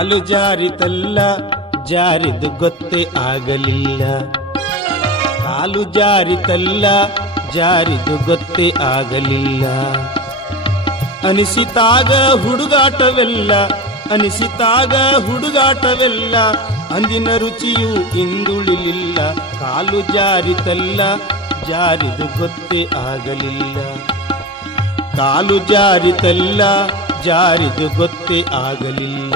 ಕಾಲು ಜಾರಿತಲ್ಲ ಜಾರಿದು ಗೊತ್ತೇ ಆಗಲಿಲ್ಲ. ಕಾಲು ಜಾರಿತಲ್ಲ ಜಾರಿದು ಗೊತ್ತೇ ಆಗಲಿಲ್ಲ. ಅನಿಸಿತಾಗ ಹುಡುಗಾಟವೆಲ್ಲ ಅನಿಸಿತಾಗ ಹುಡುಗಾಟವೆಲ್ಲ ಅಂದಿನ ರುಚಿಯು ಇಂದುಳಿಲಿಲ್ಲ. ಕಾಲು ಜಾರಿತಲ್ಲ ಜಾರಿದು ಗೊತ್ತೇ ಆಗಲಿಲ್ಲ. ಕಾಲು ಜಾರಿತಲ್ಲ ಜಾರಿದು ಗೊತ್ತೇ ಆಗಲಿಲ್ಲ.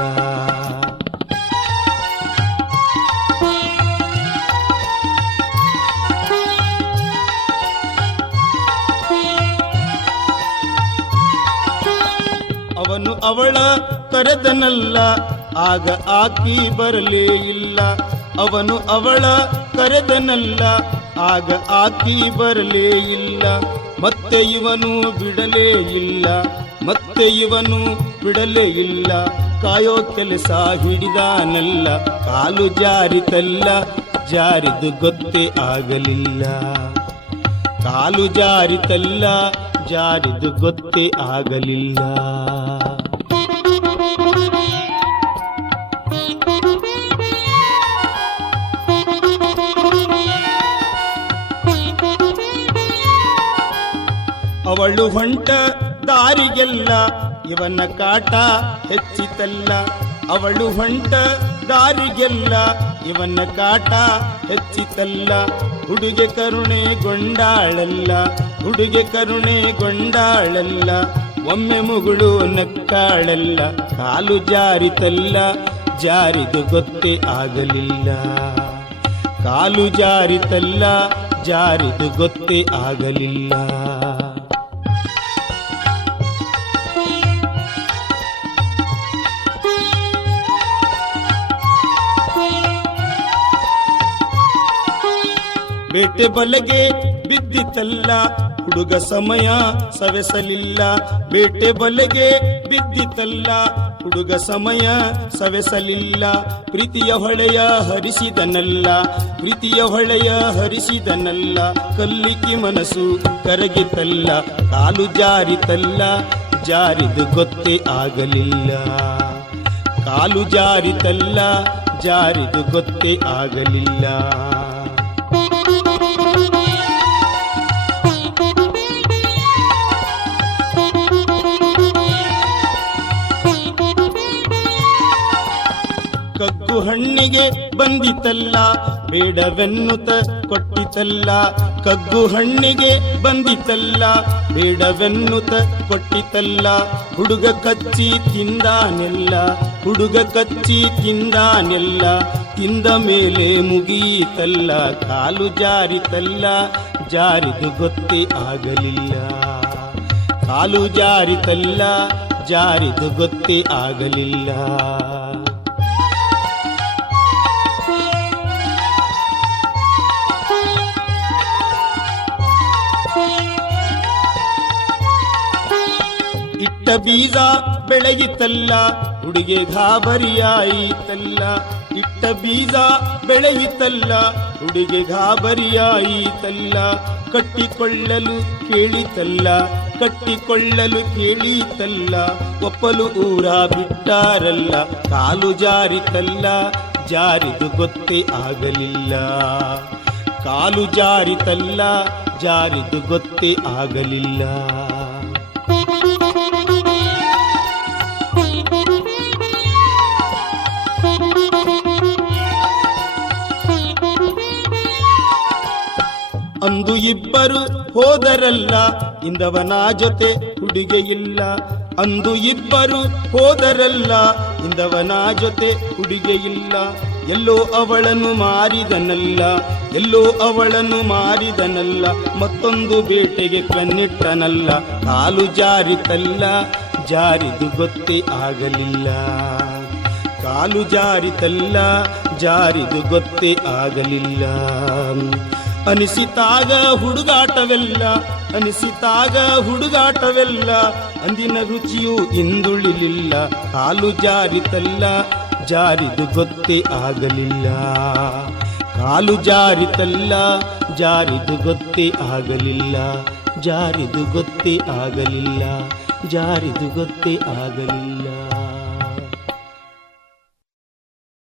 ಅವನು ಅವಳ ಕರೆದನಲ್ಲ ಆಗ ಆಕಿ ಬರಲೇ ಇಲ್ಲ. ಅವನು ಅವಳ ಕರೆದನಲ್ಲ ಆಗ ಆಕಿ ಬರಲೇ ಇಲ್ಲ. ಮತ್ತೆ ಇವನು ಬಿಡಲೇ ಇಲ್ಲ ಮತ್ತೆ ಇವನು ಬಿಡಲೇ ಇಲ್ಲ. ಕಾಯೋ ಕೆಲಸ ಹಿಡಿದಾನಲ್ಲ. ಕಾಲು ಜಾರಿತಲ್ಲ ಜಾರಿದು ಗೊತ್ತೇ ಆಗಲಿಲ್ಲ. ಕಾಲು ಜಾರಿತಲ್ಲ ಜಾರಿದು ಗೊತ್ತೇ ಆಗಲಿಲ್ಲ. ಅವಳು ಹೊಂಟ ದಾರಿಗೆಲ್ಲ ಇವನ ಕಾಟ ಹೆಚ್ಚಿತಲ್ಲ. ಅವಳು ಹೊಂಟ ದಾರಿಗೆಲ್ಲ ಇವನ ಕಾಟ ಹೆಚ್ಚಿತಲ್ಲ. ಹುಡುಗೆ ಕರುಣೆಗೊಂಡಾಳಲ್ಲ ಹುಡುಗೆ ಕರುಣೆಗೊಂಡಾಳಲ್ಲ. ಒಮ್ಮೆ ಮುಗುಳು ನಕ್ಕಾಳಲ್ಲ. ಕಾಲು ಜಾರಿತಲ್ಲ ಜಾರಿದು ಗೊತ್ತೇ ಆಗಲಿಲ್ಲ. ಕಾಲು ಜಾರಿತಲ್ಲ ಜಾರಿದು ಗೊತ್ತೇ ಆಗಲಿಲ್ಲ. ಬೇಟೆ ಬಲೆಗೆ ಬಿದ್ದಿತಲ್ಲ ಹುಡುಗ ಸಮಯ ಸವೆಸಲಿಲ್ಲ. ಬೇಟೆ ಬಲೆಗೆ ಬಿದ್ದಿತಲ್ಲ ಹುಡುಗ ಸಮಯ ಸವೆಸಲಿಲ್ಲ. ಪ್ರೀತಿಯ ಹೊಳೆಯ ಹರಿಸಿದನಲ್ಲ ಪ್ರೀತಿಯ ಹೊಳೆಯ ಹರಿಸಿದನಲ್ಲ. ಕಲ್ಲಿಕ್ಕಿ ಮನಸ್ಸು ಕರಗಿತಲ್ಲ. ಕಾಲು ಜಾರಿತಲ್ಲ ಜಾರಿದು ಗೊತ್ತೇ ಆಗಲಿಲ್ಲ. ಕಾಲು ಜಾರಿತಲ್ಲ ಜಾರಿದು ಗೊತ್ತೇ ಆಗಲಿಲ್ಲ. ಕಗ್ಗು ಹಣ್ಣಿಗೆ ಬಂದಿತಲ್ಲ ಬೇಡವೆನ್ನುತ್ತ ಕೊಟ್ಟಿತಲ್ಲ. ಕಗ್ಗು ಹಣ್ಣಿಗೆ ಬಂದಿತಲ್ಲ ಬೇಡವೆನ್ನುತ್ತ ಕೊಟ್ಟಿತಲ್ಲ. ಹುಡುಗ ಕಚ್ಚಿ ತಿಂದಾನೆಲ್ಲ ಹುಡುಗ ಕಚ್ಚಿ ತಿಂದಾನೆಲ್ಲ. ತಿಂದ ಮೇಲೆ ಮುಗಿಯಿತಲ್ಲ. ಕಾಲು ಜಾರಿತಲ್ಲ ಜಾರಿದು ಗೊತ್ತೇ ಆಗಲಿಲ್ಲ. ಕಾಲು ಜಾರಿತಲ್ಲ ಜಾರಿದು ಗೊತ್ತೇ ಆಗಲಿಲ್ಲ. ಇಟ್ಟ ಬೀಜ ಬೆಳೆಯಿತಲ್ಲ ಹುಡುಗೆ ಗಾಬರಿಯಾಯಿತಲ್ಲ. ಇಟ್ಟ ಬೀಜ ಬೆಳೆಯಿತಲ್ಲ ಹುಡುಗೆ ಗಾಬರಿಯಾಯಿತಲ್ಲ. ಕಟ್ಟಿಕೊಳ್ಳಲು ಕೇಳಿತಲ್ಲ ಕಟ್ಟಿಕೊಳ್ಳಲು ಕೇಳಿತಲ್ಲ. ಒಪ್ಪಲು ಊರ ಬಿಟ್ಟಾರಲ್ಲ. ಕಾಲು ಜಾರಿತಲ್ಲ ಜಾರಿದು ಗೊತ್ತೇ ಆಗಲಿಲ್ಲ. ಕಾಲು ಜಾರಿತಲ್ಲ ಜಾರಿದು ಗೊತ್ತೇ ಆಗಲಿಲ್ಲ. ಅಂದು ಇಬ್ಬರು ಹೋದರಲ್ಲ ಇಂದವನ ಜೊತೆ ಹುಡುಗೆ ಇಲ್ಲ. ಅಂದು ಇಬ್ಬರು ಹೋದರಲ್ಲ ಇಂದವನ ಜೊತೆ ಹುಡುಗೆ ಇಲ್ಲ. ಎಲ್ಲೋ ಅವಳನ್ನು ಮಾರಿದನಲ್ಲ ಎಲ್ಲೋ ಅವಳನ್ನು ಮಾರಿದನಲ್ಲ. ಮತ್ತೊಂದು ಬೇಟೆಗೆ ಕಣ್ಣಿಟ್ಟನಲ್ಲ. ಕಾಲು ಜಾರಿತಲ್ಲ ಜಾರಿದು ಗೊತ್ತೇ ಆಗಲಿಲ್ಲ. ಕಾಲು ಜಾರಿತಲ್ಲ ಜಾರಿದು ಗೊತ್ತೇ ಆಗಲಿಲ್ಲ. ಅನಿಸಿತಾಗ ಹುಡುಗಾಟವೆಲ್ಲ ಅನಿಸಿತಾಗ ಹುಡುಗಾಟವೆಲ್ಲ ಅಂದಿನ ರುಚಿಯು ಇಂದುಳಿಲಿಲ್ಲ. ಕಾಲು ಜಾರಿತಲ್ಲ ಜಾರಿದು ಗೊತ್ತೇ ಆಗಲಿಲ್ಲ. ಕಾಲು ಜಾರಿತಲ್ಲ ಜಾರಿದು ಗೊತ್ತೇ ಆಗಲಿಲ್ಲ. ಜಾರಿದು ಗೊತ್ತೇ ಆಗಲಿಲ್ಲ. ಜಾರಿದು ಗೊತ್ತೇ ಆಗಲಿಲ್ಲ.